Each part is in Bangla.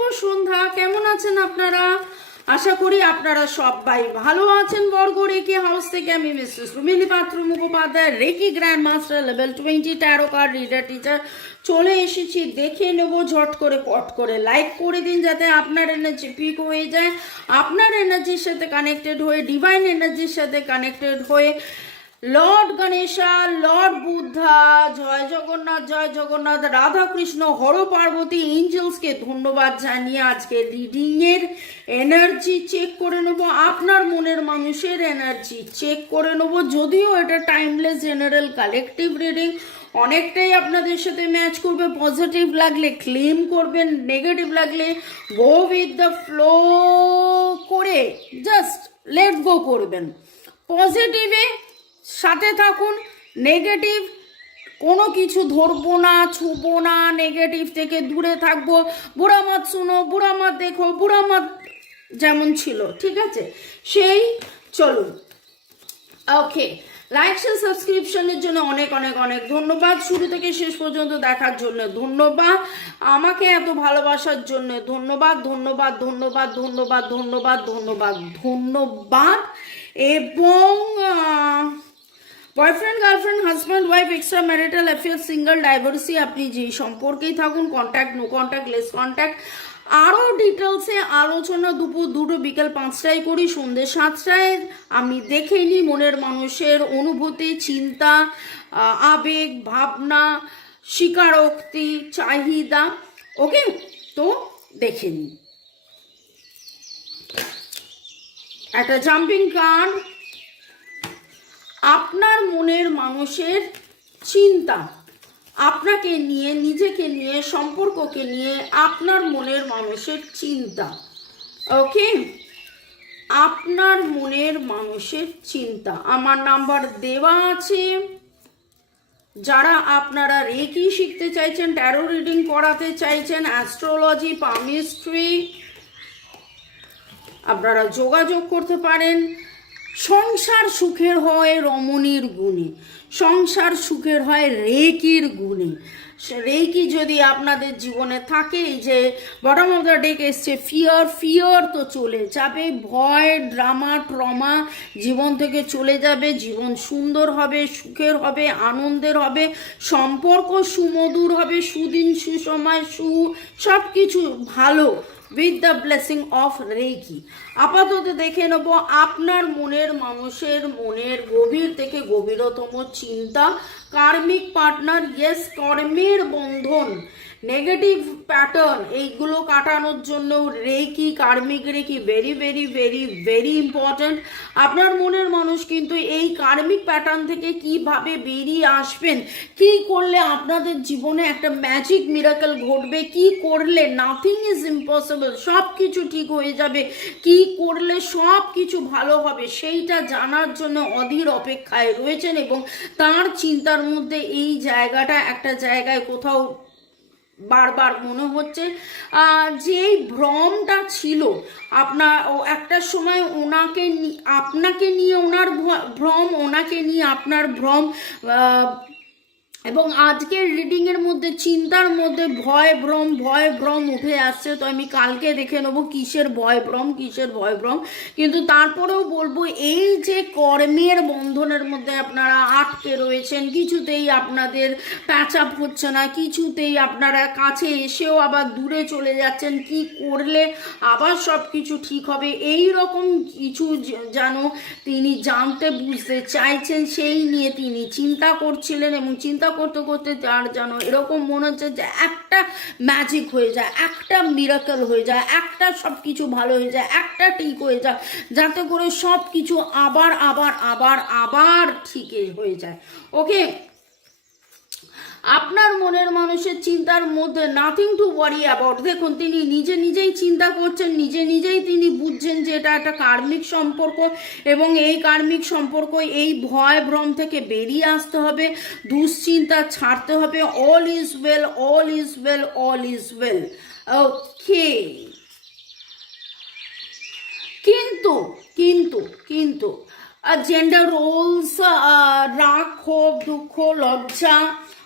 শুভ সন্ধ্যা। কেমন আছেন আপনারা? আশা করি আপনারা সবাই ভালো আছেন। বর্গ রেকি হাউস থেকে আমি Mrs Rumili Patra Mukhopadhyay, reiki grand master, level twenty tarot card reader teacher. চলে এসেছি, দেখে নেব, ঝট করে, পট করে। লাইক করে দিন যাতে আপনার এনার্জি পিক হয়ে যায়। আপনার এনার্জির সাথে কানেক্টেড হয়ে ডিভাইন এনার্জির সাথে কানেক্টেড হয়ে লর্ড গণেশা, লর্ড বুদ্ধা, জয় জগন্নাথ জয় জগন্নাথ রাধা কৃষ্ণ হর পার্বতী এঞ্জেলসকে ধন্যবাদ জানিয়ে আজকে রিডিং এর এনার্জি চেক করে নেব। আপনার মনের মানুষের এনার্জি চেক করে নেব। যদিও এটা টাইমলেস জেনারেল কালেকটিভ রিডিং, অনেকটাই আপনাদের সাথে ম্যাচ করবে। পজিটিভ লাগলে ক্লেম করবেন, নেগেটিভ লাগলে গো উইথ দ্য ফ্লো করে জাস্ট লেট গো করবেন। পজিটিভে সাথে থাকুন নেগেটিভ কোনো কিছু ধরবো না, ছুবো না নেগেটিভ থেকে দূরে থাকব। বুড়া মাত শুনো, বুড়া মাত দেখো, বুড়া মাত যেমন ছিল, ঠিক আছে? সেই চলুন। ওকে লাইক শেয়ার সাবস্ক্রিপশনের জন্য অনেক অনেক অনেক ধন্যবাদ। শুরু থেকে শেষ পর্যন্ত দেখার জন্য ধন্যবাদ। আমাকে এত ভালোবাসার জন্য ধন্যবাদ ধন্যবাদ ধন্যবাদ ধন্যবাদ ধন্যবাদ ধন্যবাদ ধন্যবাদ। এবং boyfriend girlfriend husband wife extra marital affair single divorcee আপনি যেই সম্পর্কেই থাকুন contact no contact less contact আরও ডিটেলসে আলোচনা দুপুর দুটো বিকেল পাঁচটায় করি, সন্ধ্যে সাতটায়। আমি দেখে নিই মনের মানুষের অনুভূতি, চিন্তা আবেগ, ভাবনা, স্বীকারোক্তি, চাহিদা। ওকে? তো দেখে নিই একটা জাম্পিং কার্ড আপনার মনের মানুষের চিন্তা আপনাকে নিয়ে, নিজেকে নিয়ে, সম্পর্ককে নিয়ে আপনার মনের মানুষের চিন্তা। ওকে? আপনার মনের মানুষের চিন্তা। আমার নাম্বার দেওয়া আছে। যারা আপনারা রেকি শিখতে চাইছেন ট্যারো রিডিং করাতে চাইছেন অ্যাস্ট্রোলজি পামিস্ট্রি আপনারা যোগাযোগ করতে পারেন। সংসার সুখের হয় রমণীর গুণে, সংসার সুখের হয় রেকির গুণে। রেকি যদি আপনাদের জীবনে থাকে যে বটম অফ দ্য ডেক এসছে, ফিয়ার ফিয়ার তো চলে যাবে, ভয়, ড্রামা, ট্রমা, জীবন থেকে চলে যাবে, জীবন সুন্দর হবে, সুখের হবে, আনন্দের হবে, সম্পর্ক সুমধুর হবে, সুদিন, সুসময়, সু সব কিছু ভালো। With the blessing of reiki আপাতত দেখে নেব, আপনার মনের মানুষের মনের গভীর থেকে গভীরতম চিন্তা, কার্মিক পার্টনার ইয়েস কর্মের বন্ধন। নেগেটিভ প্যাটার্ন এইগুলো কাটানোর জন্য reiki karmic reiki very very very very important আপনার মনের মানুষ কিন্তু এই কার্মিক প্যাটার্ন থেকে কীভাবে বেরিয়ে আসবেন, কি করলে আপনাদের জীবনে একটা ম্যাজিক মিরাকল ঘটবে, কি করলে নাথিং ইজ ইম্পসিবল সব কিছু ঠিক হয়ে যাবে, কি করলে সব কিছু ভালো হবে, সেইটা জানার জন্য অধীর অপেক্ষায় রয়েছেন এবং তার চিন্তার মধ্যে এই জায়গাটা একটা জায়গায় কোথাও বারবার মনে হচ্ছে যেই ভ্রমটা ছিল, আপনার ও একটা সময় ওনাকে আপনাকে নিয়ে ওনার ভ্রম, ওনাকে নিয়ে আপনার ভ্রম এবং আজকের রিডিং এর মধ্যে, চিন্তার মধ্যে ভয়, ভ্রম ভয়, ভ্রম উঠে আসছে। তো আমি কালকে দেখে নেব কিসের ভয়, ভ্রম, কিসের ভয়, ভ্রম। কিন্তু তারপরেও বলব, এই যে কর্মের বন্ধনের মধ্যে আপনারা আটকে রয়েছেন, কিছুতেই আপনাদের প্যাচ আপ হচ্ছে না, কিছুতেই আপনারা কাছে এসেও আবার দূরে চলে যাচ্ছেন। কি করলে আবার সব কিছু ঠিক হবে? এই রকম কিছু যেন তিনি জানতে, বুঝতে চাইছেন, সেই নিয়ে তিনি চিন্তা করছিলেন এবং চিন্তা করতে করতে যার যেন এরকম মনে হচ্ছে যে একটা ম্যাজিক হয়ে যায়, একটা মিরাকেল হয়ে যায়, একটা সব কিছু ভালো হয়ে যায়, একটা ঠিক হয়ে যায়, যাতে করে সব কিছু আবার আবার আবার আবার ঠিক হয়ে যায়। ওকে আপনার মনের মানুষের চিন্তার মধ্যে নাথিং টু ওয়ারি অ্যাবাউট দেখুন, তিনি নিজে নিজেই চিন্তা করছেন, নিজে নিজেই তিনি বুঝছেন যে এটা একটা কার্মিক সম্পর্ক এবং এই কার্মিক সম্পর্ক এই ভয় ভ্রম থেকে বেরিয়ে আসতে হবে, দুশ্চিন্তা ছাড়তে হবে। All is well all is well all is well okay কিন্তু কিন্তু কিন্তু জেন্ডার রোলস রাগ, ক্ষোভ, দুঃখ, লজ্জা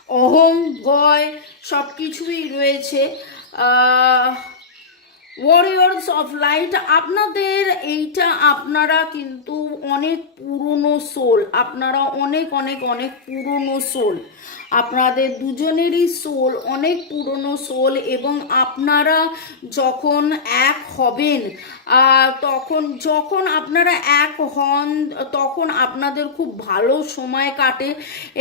অহং ভয় সব কিছুই রয়েছে ওয়ারিয়র্স অফ লাইট আপনাদের এইটা আপনারা কিন্তু অনেক পুরনো সোল আপনারা অনেক অনেক অনেক পুরনো সোল আপনাদের দুজনেরই সোল অনেক পুরনো সোল এবং আপনারা যখন এক হবেন তখন, যখন আপনারা এক হন, তখন আপনাদের খুব ভালো সময় কাটে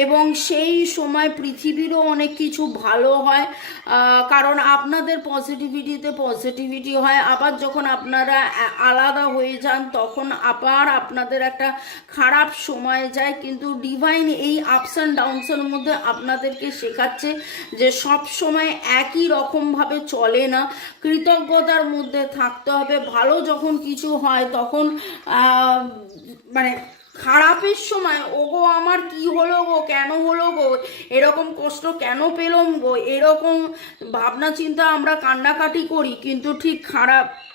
এবং সেই সময় পৃথিবীরও অনেক কিছু ভালো হয় কারণ আপনাদের পজিটিভিটিতে পজিটিভিটি হয়। আবার যখন আপনারা আলাদা হয়ে যান, তখন আবার আপনাদের একটা খারাপ সময় যায়। কিন্তু ডিভাইন এই আপস অ্যান্ড ডাউনসের মধ্যে আপনাদেরকে শেখাচ্ছে যে সব সময় একই রকমভাবে চলে না। কৃতজ্ঞতার মধ্যে থাকতে হবে। ভালো যখন কিছু হয় তখন মানে খারাপের সময়, ওগো, আমার কি হলো গো? কেন হলো গো? এরকম কষ্ট কেন পেলাম গো? এরকম ভাবনা চিন্তা আমরা কান্নাকাটি করি। কিন্তু ঠিক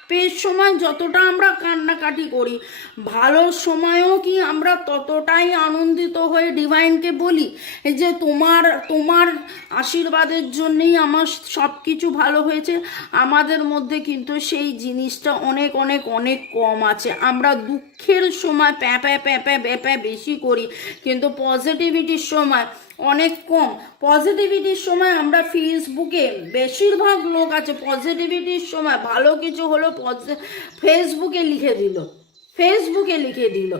খারাপের সময় যতটা আমরা কান্নাকাটি করি, ভালো সময়ও কি আমরা ততটাই আনন্দিত হয়ে ডিভাইনকে বলি? যে তোমার তোমার আশীর্বাদের জন্যেই আমার সব কিছু ভালো হয়েছে, আমাদের মধ্যে কিন্তু সেই জিনিসটা অনেক অনেক অনেক কম আছে। আমরা দুঃখের সময় প্যাঁ প্যাঁ প্যাঁ প্যাঁ প্যাঁ প্যাঁ বেশি করি, কিন্তু পজিটিভিটির সময় অনেক কম। পজিটিভিটির সময় আমরা ফেসবুকে বেশিরভাগ লোক আছে পজিটিভিটির সময় ভালো কিছু হলো ফেসবুকে লিখে দিল। ফেসবুকে লিখে দিল।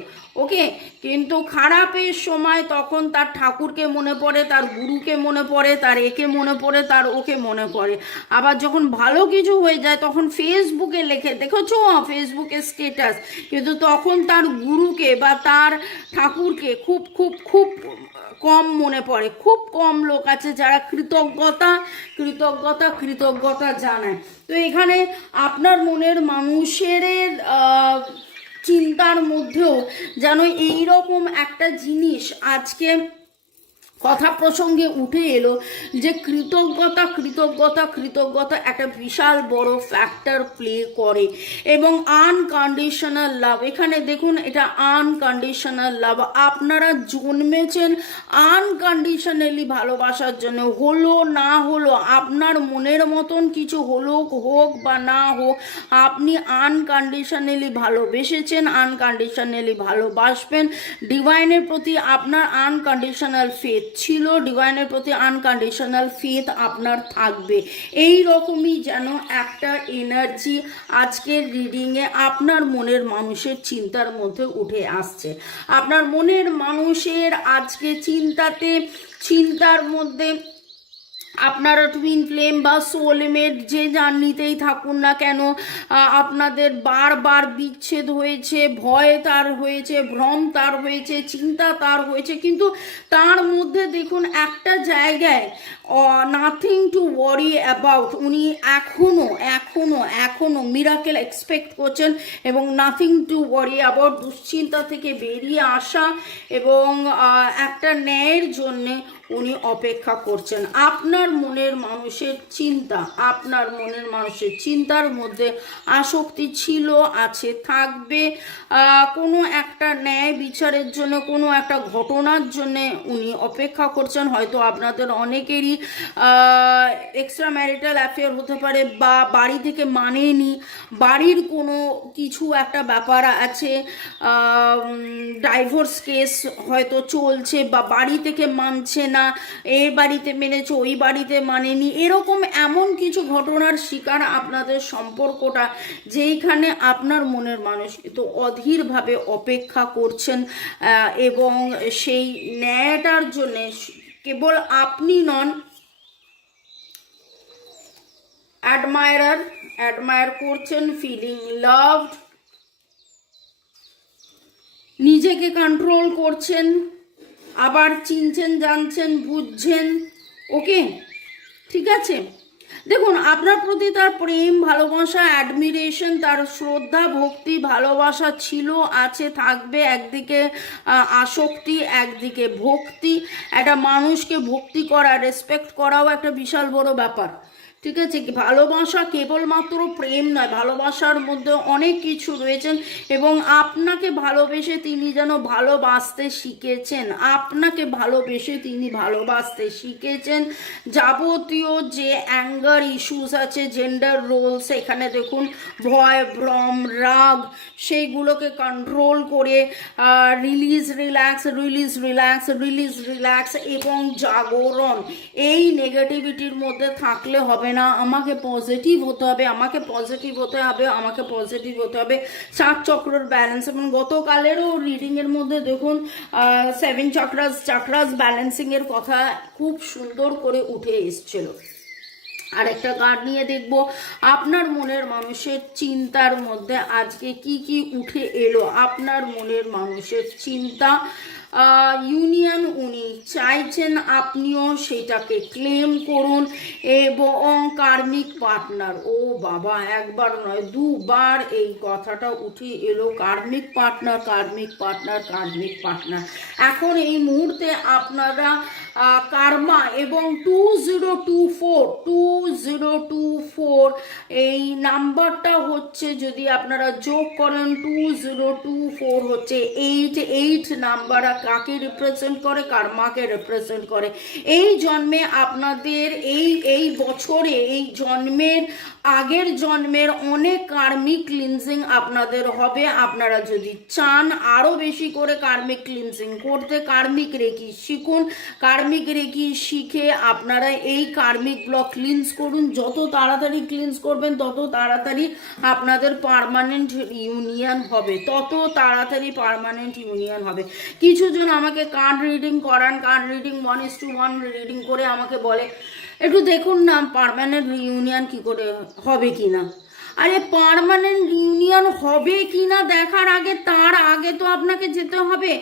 ওকে কিন্তু খারাপের সময় তখন তার ঠাকুরকে মনে পড়ে, তার গুরুকে মনে পড়ে, তার একে মনে পড়ে, তার ওকে মনে পড়ে। আবার যখন ভালো কিছু হয়ে যায়, তখন ফেসবুকে লেখে। দেখেছ? ফেসবুকে স্টেটাস কিন্তু তখন তার গুরুকে বা তার ঠাকুরকে খুব খুব খুব কম মনে পড়ে। খুব কম লোক আছে যারা কৃতজ্ঞতা কৃতজ্ঞতা কৃতজ্ঞতা জানায়। তো এখানে আপনার মনের মানুষের চিন্তার মধ্যেও যেন এইরকম একটা জিনিস আজকে কথা প্রসঙ্গে উঠে এলো যে কৃতজ্ঞতা কৃতজ্ঞতা কৃতজ্ঞতা একটা বিশাল বড় ফ্যাক্টর প্লে করে এবং আনকন্ডিশনাল লাভ এখানে দেখুন, এটা আনকন্ডিশনাল লাভ আপনারা জন্মেছেন আনকন্ডিশনালি ভালোবাসার জন্য। হলো, না হলো, আপনার মনের মতন কিছু হলো, হোক বা না হোক, আপনি আনকন্ডিশনালি ভালোবেসেছেন আনকন্ডিশনালি ভালোবাসবেন। ডিভাইনের প্রতি আপনার আনকন্ডিশনাল ফেথ ছিল ডিভাইনের প্রতি আনকন্ডিশনাল ফেথ আপনার থাকবে। এই রকমই যেন একটা এনার্জি আজকের রিডিংয়ে আপনার মনের মানুষের চিন্তার মধ্যে উঠে আসছে। আপনার মনের মানুষের আজকে চিন্তাতে, চিন্তার মধ্যে আপনারা টুইন ফ্লেম বা সোলমেট যে জার্নিতেই থাকুন না কেন আপনাদের বারবার বিচ্ছেদ হয়েছে, ভয় তার হয়েছে, ভ্রম তার হয়েছে, চিন্তা তার হয়েছে, কিন্তু তার মধ্যে দেখুন একটা জায়গায় নাথিং টু ওয়ারি অ্যাবাউট উনি এখনও এখনও এখনও মিরাকেল এক্সপেক্ট করছেন এবং নাথিং টু ওয়ারি অ্যাবাউট দুশ্চিন্তা থেকে বেরিয়ে আসা এবং একটা ন্যায়ের জন্যে উনি অপেক্ষা করছেন। আপনার মনের মানুষের চিন্তা, আপনার মনের মানুষের চিন্তার মধ্যে আসক্তি ছিল, আছে, থাকবে কোনো একটা ন্যায় বিচারের জন্য, কোনো একটা ঘটনার জন্যে উনি অপেক্ষা করছেন। হয়তো আপনাদের অনেকেরই এক্সট্রা ম্যারিটাল অ্যাফেয়ার হতে পারে বা বাড়ি থেকে মানেনি বাড়ির কোনো কিছু একটা ব্যাপার আছে ডাইভোর্স কেস হয়তো চলছে বা বাড়ি থেকে মানছে না, এ বাড়িতে মেনেছে, ওই বাড়িতে মানেনি এরকম এমন কিছু ঘটনার শিকার আপনাদের সম্পর্কটা যেইখানে আপনার মনের মানুষ কিন্তু অধীরভাবে অপেক্ষা করছেন এবং সেই ন্যায়টার জন্যে কেবল আপনি নন অ্যাডমায়ারার, অ্যাডমায়ার করছেন ফিলিং লাভড নিজেকে কন্ট্রোল করছেন, আবার চিনছেন, জানছেন, বুঝছেন। ওকে? ঠিক আছে? দেখুন, আপনার প্রতি তার প্রেম, ভালোবাসা অ্যাডমিরেশন তার শ্রদ্ধা, ভক্তি, ভালোবাসা ছিল, আছে, থাকবে, একদিকে আসক্তি, একদিকে ভক্তি। একটা মানুষকে ভক্তি করা রেসপেক্ট করাও একটা বিশাল বড় ব্যাপার। ঠিক আছে ভালোবাসা কেবলমাত্র প্রেম নয়, ভালোবাসার মধ্যে অনেক কিছু রয়েছেন এবং আপনাকে ভালোবেসে তিনি যেন ভালোবাসতে শিখেছেন, আপনাকে ভালোবেসে তিনি ভালোবাসতে শিখেছেন। যাবতীয় যে অ্যাঙ্গার ইস্যুস আছে জেন্ডার রোলস এখানে দেখুন, ভয়, ভ্রম, রাগ সেইগুলোকে কন্ট্রোল করে release relax release relax release relax এবং জাগরণ, এই নেগেটিভিটির মধ্যে থাকলে হবে না, আমাকে পজিটিভ হতে হবে, আমাকে পজিটিভ হতে হবে, আমাকে পজিটিভ হতে হবে। চার চক্রের ব্যালেন্স এবং গতকালেরও রিডিংয়ের মধ্যে দেখুন সেভেন চক্রাস চক্রাস ব্যালেন্সিংয়ের কথা খুব সুন্দর করে উঠে এসছিল। আরেকটা কার্ড নিয়ে দেখব, আপনার মনের মানুষের চিন্তার মধ্যে আজকে কি কি উঠে এলো? আপনার মনের মানুষের চিন্তা ইউনিয়ন উনি চাইছেন আপনিও সেটাকে ক্লেম করুন এবং কার্মিক পার্টনার ও বাবা, একবার নয়, দুবার এই কথাটা উঠে এলো, karmic partner karmic partner karmic partner এখন এই মুহূর্তে আপনারা কার্মা এবং two zero two four two zero two four এই নাম্বারটা হচ্ছে যদি আপনারা যোগ করেন টু জিরো টু ফোর হচ্ছে এইট এইট নাম্বার কাকে রিপ্রেজেন্ট করে? কার্মাকে রিপ্রেজেন্ট করে। এই জন্মে আপনাদের এই এই বছরে, এই জন্মের আগের জন্মের অনেক কার্মিক ক্লিনজিং আপনাদের হবে। আপনারা যদি চান আরও বেশি করে কার্মিক ক্লিনজিং করতে, কার্মিক রেকি শিখুন। কার্মিক রেকি শিখে আপনারা এই কার্মিক ব্লক ক্লিনস করুন। যত তাড়াতাড়ি ক্লিনস করবেন, তত তাড়াতাড়ি আপনাদের পার্মানেন্ট ইউনিয়ন হবে। তত তাড়াতাড়ি পার্মানেন্ট ইউনিয়ন হবে। কিছু জন আমাকে কার্ড রিডিং করান। Card reading one is to one reading করে আমাকে বলে একটু দেখুন না পারমানেন্ট রিউনিয়ন কি করে হবে কি না আরে পার্মানেন্ট ইউনিয়ন হবে কি না দেখার আগে, তার আগে তো আপনাকে যেতে হবে।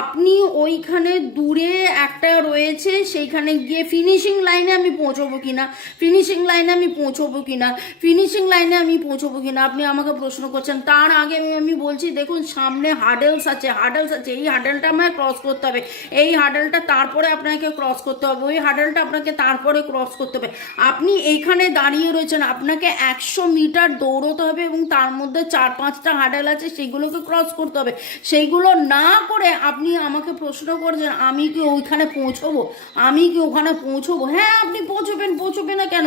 আপনি ওইখানে দূরে একটা রয়েছে, সেইখানে গিয়ে ফিনিশিং লাইনে আমি পৌঁছবো কি না ফিনিশিং লাইনে আমি পৌঁছবো কিনা? ফিনিশিং লাইনে আমি পৌঁছবো কি না আপনি আমাকে প্রশ্ন করছেন। তার আগে আমি আমি বলছি, দেখুন, সামনে হার্ডেলস আছে হার্ডেলস আছে। এই হার্ডেলটা আমায় ক্রস করতে হবে। এই হার্ডেলটা তারপরে আপনাকে ক্রস করতে হবে। ওই হার্ডেলটা আপনাকে তারপরে ক্রস করতে হবে। আপনি এইখানে দাঁড়িয়ে রয়েছেন। আপনাকে একশো মিটার দৌড়তে হবে এবং তার মধ্যে চার পাঁচটা হার্ডেল আছে, সেগুলোকে ক্রস করতে হবে। সেইগুলো না করে আপনি আমাকে প্রশ্ন করছেন, আমি কি ওইখানে পৌঁছবো? আমি কি ওখানে পৌঁছবো? হ্যাঁ আপনি পৌঁছবেন, পৌঁছবে না কেন?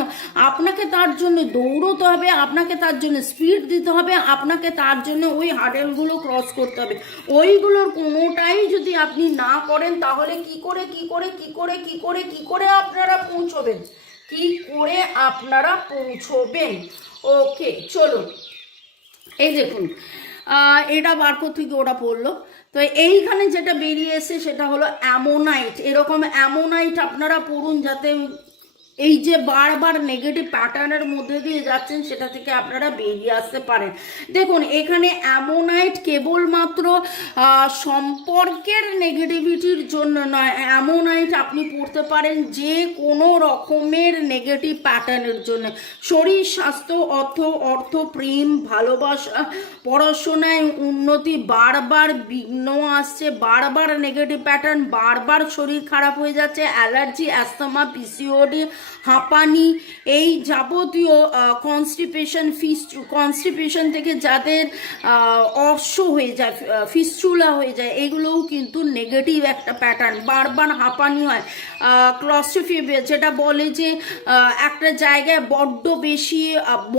আপনাকে তার জন্য দৌড়তে হবে, আপনাকে তার জন্য স্পিড দিতে হবে, আপনাকে তার জন্য ওই হার্ডেলগুলো ক্রস করতে হবে। ওইগুলোর কোনোটাই যদি আপনি না করেন, তাহলে কি করে কি করে কি করে কি করে কি করে আপনারা পৌঁছবেন? কি করে আপনারা পৌঁছবেন? ওকে, চলুন। এই দেখুন এটা বার করতে গিয়ে ওটা পড়ল। তো এইখানে যেটা বেরিয়ে এসে সেটা হলো অ্যামোনাইট। এরকম অ্যামোনাইট আপনারা পড়ুন যাতে এই যে বারবার নেগেটিভ প্যাটার্নের মধ্যে দিয়ে যাচ্ছেন, সেটা থেকে আপনারা বেরিয়ে আসতে পারেন। দেখুন, এখানে অ্যামোনাইট কেবলমাত্র সম্পর্কের নেগেটিভিটির জন্য নয়। অ্যামোনাইট আপনি পড়তে পারেন যে কোনো রকমের নেগেটিভ প্যাটার্নের জন্য। শরীর, স্বাস্থ্য, অর্থ অর্থ, প্রেম, ভালোবাসা, পড়াশোনায় উন্নতি বারবার বিঘ্ন আসছে, বারবার নেগেটিভ প্যাটার্ন বারবার শরীর খারাপ হয়ে যাচ্ছে অ্যালার্জি অ্যাস্তমা পিসিওডি হাঁপানি, এই যাবতীয় কনস্টিপেশন ফিস কনস্টিপেশন থেকে যাদের অর্শ হয়ে যায় ফিস্চুলা হয়ে যায়, এগুলোও কিন্তু নেগেটিভ একটা প্যাটার্ন বারবার হাঁপানি হয়। ক্লস্টোফিবিয়া যেটা বলে যে একটা জায়গায় বড্ড বেশি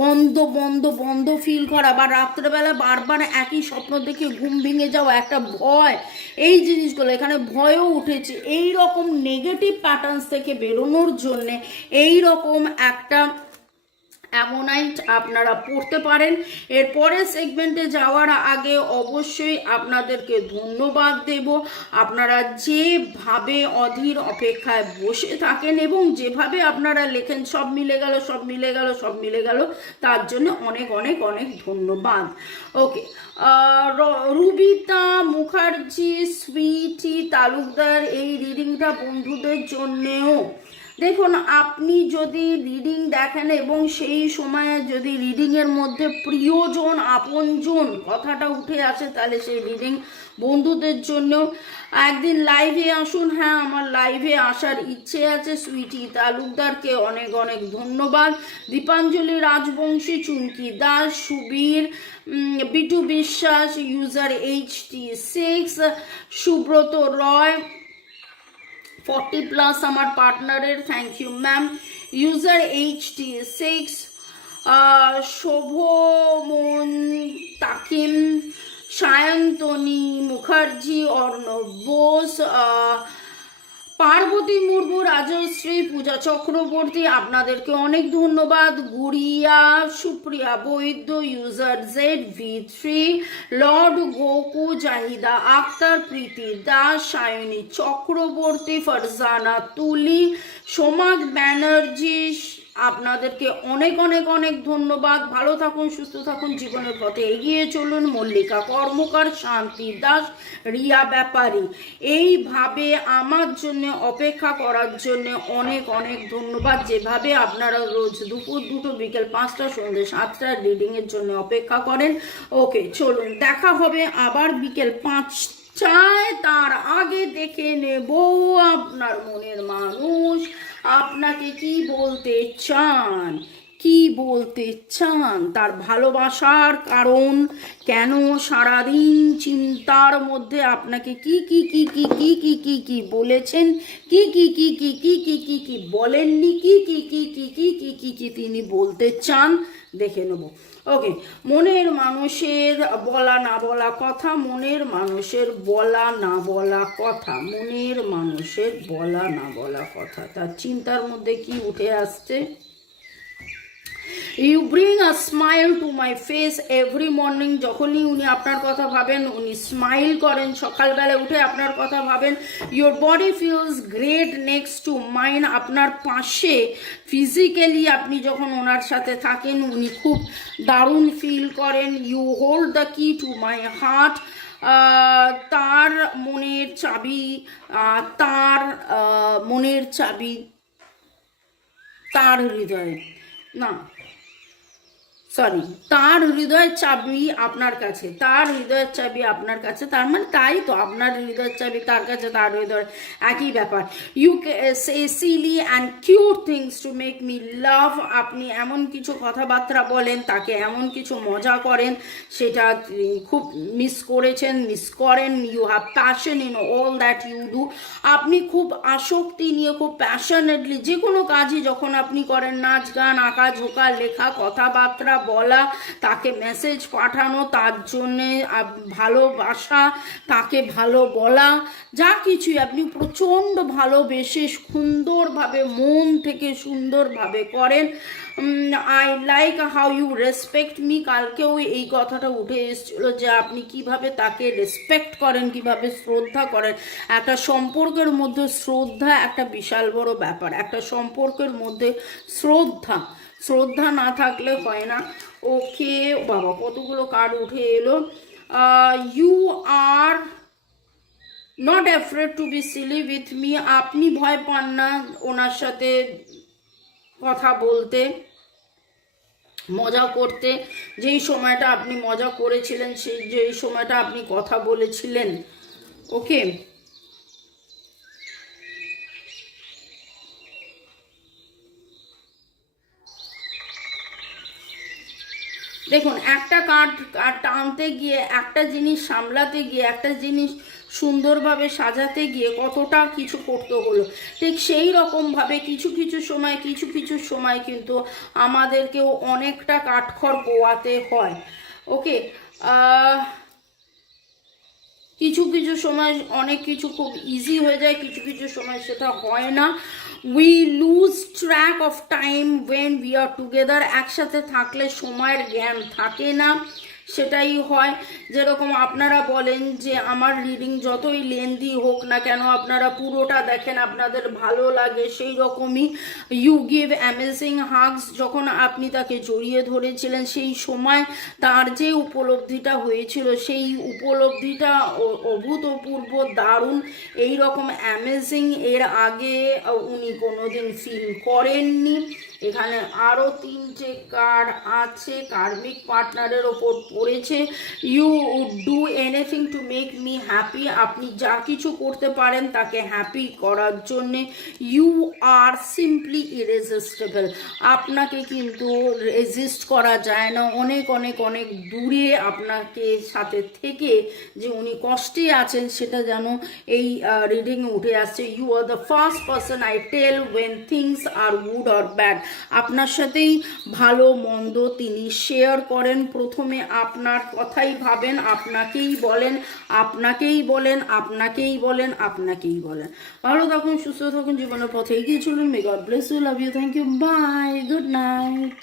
বন্ধ বন্ধ বন্ধ ফিল করা বা রাত্রেবেলা বারবার একই স্বপ্ন দেখে ঘুম ভেঙে যাওয়া একটা ভয়, এই জিনিসগুলো এখানে ভয়ও উঠেছে। এই রকম নেগেটিভ প্যাটার্নস থেকে বেরোনোর জন্যে এই রকম একটা অ্যামোনাইট আপনারা পড়তে পারেন। এর পরের সেগমেন্টে যাওয়ার আগে অবশ্যই আপনাদেরকে ধন্যবাদ দেব। আপনারা যেভাবে অধীর অপেক্ষায় বসে থাকেন এবং যেভাবে আপনারা লেখেন, সব মিলে গেল, সব মিলে গেল, সব মিলে গেল, তার জন্য অনেক অনেক অনেক ধন্যবাদ। ওকে রুবিতা মুখার্জি, সুইটি তালুকদার, এই রিডিংটা বন্ধুদের জন্যেও দেখুন, আপনি যদি রিডিং দেখেন এবং সেই সময়ে যদি রিডিংয়ের মধ্যে প্রিয়জন, আপনজন কথাটা উঠে আসে, তাহলে সেই রিডিং বন্ধুদের জন্য একদিন লাইভে আসুন। হ্যাঁ আমার লাইভে আসার ইচ্ছে আছে। সুইটি তালুকদারকে অনেক অনেক ধন্যবাদ। Dipanjali Rajbanshi, Chumki Das, Subir Bitu Biswas user H T six Subrata Roy forty plus আমার পার্টনারের thank you ma'am user H T six Shovmon Takim, Sayantani Mukherjee, Arnab Bose Parvati Murmu Rajashree Puja Chakraborty, আপনাদেরকে অনেক ধন্যবাদ। Gudiya, Supriya Baidya user Z V three Lord Goku, Zahida Akhtar, Priti Das, Sayani Chakraborty, Farzana Tuli Somak Banerjee আপনাদেরকে অনেক অনেক অনেক ধন্যবাদ। ভালো থাকুন, সুস্থ থাকুন, জীবনের পথে এগিয়ে চলুন। মল্লিকা কর্মকার, শান্তি দাস, রিয়া ব্যাপারী। এইভাবে আমার জন্য, অপেক্ষা করার জন্য অনেক অনেক ধন্যবাদ। যেভাবে আপনারা রোজ দুপুর দুটো, বিকেল পাঁচটা সন্ধ্যে সাতটা রিডিংয়ের জন্য অপেক্ষা করেন। ওকে, চলুন, দেখা হবে আবার বিকেল পাঁচটায়। তার আগে দেখে নেব আপনার মনের মানুষ। আপনাকে কি বলতে চান কি বলতে চান তার ভালোবাসার কারণ কেন সারাদিন চিন্তার মধ্যে আপনাকে কি কি কি কি কি কি কি কি বলেছেন কি কি কি কি কি কি কি কি বলেননি কি কি কি কি কি কি কি কি তিনি বলতে চান দেখে নেব ওকে মনের মানুষের বলা না বলা কথা, মনের মানুষের বলা না বলা কথা, মনের মানুষের বলা না বলা কথা। তার চিন্তার মধ্যে কি উঠে আসছে? You bring a smile to my face every morning যখনই উনি আপনার কথা ভাবেন, উনি স্মাইল করেন। সকালবেলা উঠে আপনার কথা ভাবেন your body feels great next to mind আপনার পাশে ফিজিক্যালি আপনি যখন ওনার সাথে থাকেন, উনি খুব দারুণ ফিল করেন। You hold the key to my heart তার মনের চাবি তার মনের চাবি, তার হৃদয়ে। না সরি তার হৃদয়ের চাবি আপনার কাছে, তার হৃদয়ের চাবি আপনার কাছে, তার মানে তাই তো, আপনার হৃদয়ের চাবি তার কাছে, তার হৃদয় একই ব্যাপার। You say silly and cute things to make me love আপনি এমন কিছু কথাবার্তা বলেন, তাকে এমন কিছু মজা করেন, সেটা খুব মিস করেছেন মিস করেন you have passion in all that you do আপনি খুব আসক্তি নিয়ে, খুব প্যাশনেটলি যে কোনো কাজই যখন আপনি করেন, নাচ গান, আঁকা ঝোঁকা, লেখা, কথাবার্তা বলা, তাকে মেসেজ পাঠানো, তার জন্যে ভালোবাসা তাকে ভালো বলা, যা কিছুই আপনি প্রচণ্ড ভালোবেসে সুন্দরভাবে, মন থেকে সুন্দরভাবে করেন। I like how you respect me কালকেও এই কথাটা উঠে এসেছিল যে আপনি কীভাবে তাকে রেসপেক্ট করেন, কীভাবে শ্রদ্ধা করেন। একটা সম্পর্কের মধ্যে শ্রদ্ধা একটা বিশাল বড় ব্যাপার। একটা সম্পর্কের মধ্যে শ্রদ্ধা। শ্রদ্ধা না থাকলে হয় না। ওকে, বাবা, কতগুলো কার্ড উঠে এলো। You are not afraid to be silly with me আপনি ভয় পান না ওনার সাথে কথা বলতে, মজা করতে। যেই সময়টা আপনি মজা করেছিলেন, সেই, যেই সময়টা আপনি কথা বলেছিলেন। ওকে? দেখুন, একটা কাঠ টানতে গিয়ে, একটা জিনিস সামলাতে গিয়ে, একটা জিনিস সুন্দরভাবে সাজাতে গিয়ে কতটা কিছু করতে হলো। ঠিক সেই রকমভাবে কিছু কিছু সময়, কিছু কিছু সময় কিন্তু আমাদেরকেও অনেকটা কাঠখড় পোয়াতে হয়। ওকে? কিছু কিছু সময় অনেক কিছু খুব ইজি হয়ে যায়, কিছু কিছু সময় সেটা হয় না। we lose track of time when we are together একসাথে থাকলে সময়ের জ্ঞান থাকে না সেটাই হয়। যেরকম আপনারা বলেন যে আমার রিডিং যতই লেন্দি হোক না কেন, আপনারা পুরোটা দেখেন, আপনাদের ভালো লাগে। সেই রকমই ইউ গিভ অ্যামেজিং হাগস যখন আপনি তাকে জড়িয়ে ধরেছিলেন, সেই সময় তার যে উপলব্ধিটা হয়েছিল, সেই উপলব্ধিটা অভূতপূর্ব, দারুণ। এই রকম অ্যামেজিং এর আগে উনি কোনোদিন ফিল করেননি। এখানে আরও তিনটে কার্ড আছে, কার্মিক পার্টনারের ওপর পড়েছে। You do anything to make me happy আপনি যা কিছু করতে পারেন তাকে হ্যাপি করার জন্যে। ইউ আর সিম্পলি ইরেজিস্টেবল আপনাকে কিন্তু রেজিস্ট করা যায় না। অনেক অনেক অনেক দূরে আপনাকে সাথে থেকে যে উনি কষ্টে আছেন সেটা যেন এই রিডিংয়ে উঠে আসছে। You are the first person I tell when things are good or bad আপনার সাথেই ভালো মন্দ তিনি শেয়ার করেন। প্রথমে আপনার কথাই ভাবেন, আপনাকেই বলেন আপনাকেই বলেন আপনাকেই বলেন আপনাকেই বলেন। ভালো থাকুন, সুস্থ থাকুন, জীবনের পথে এগিয়ে চলুন। May bless you love you thank you bye good night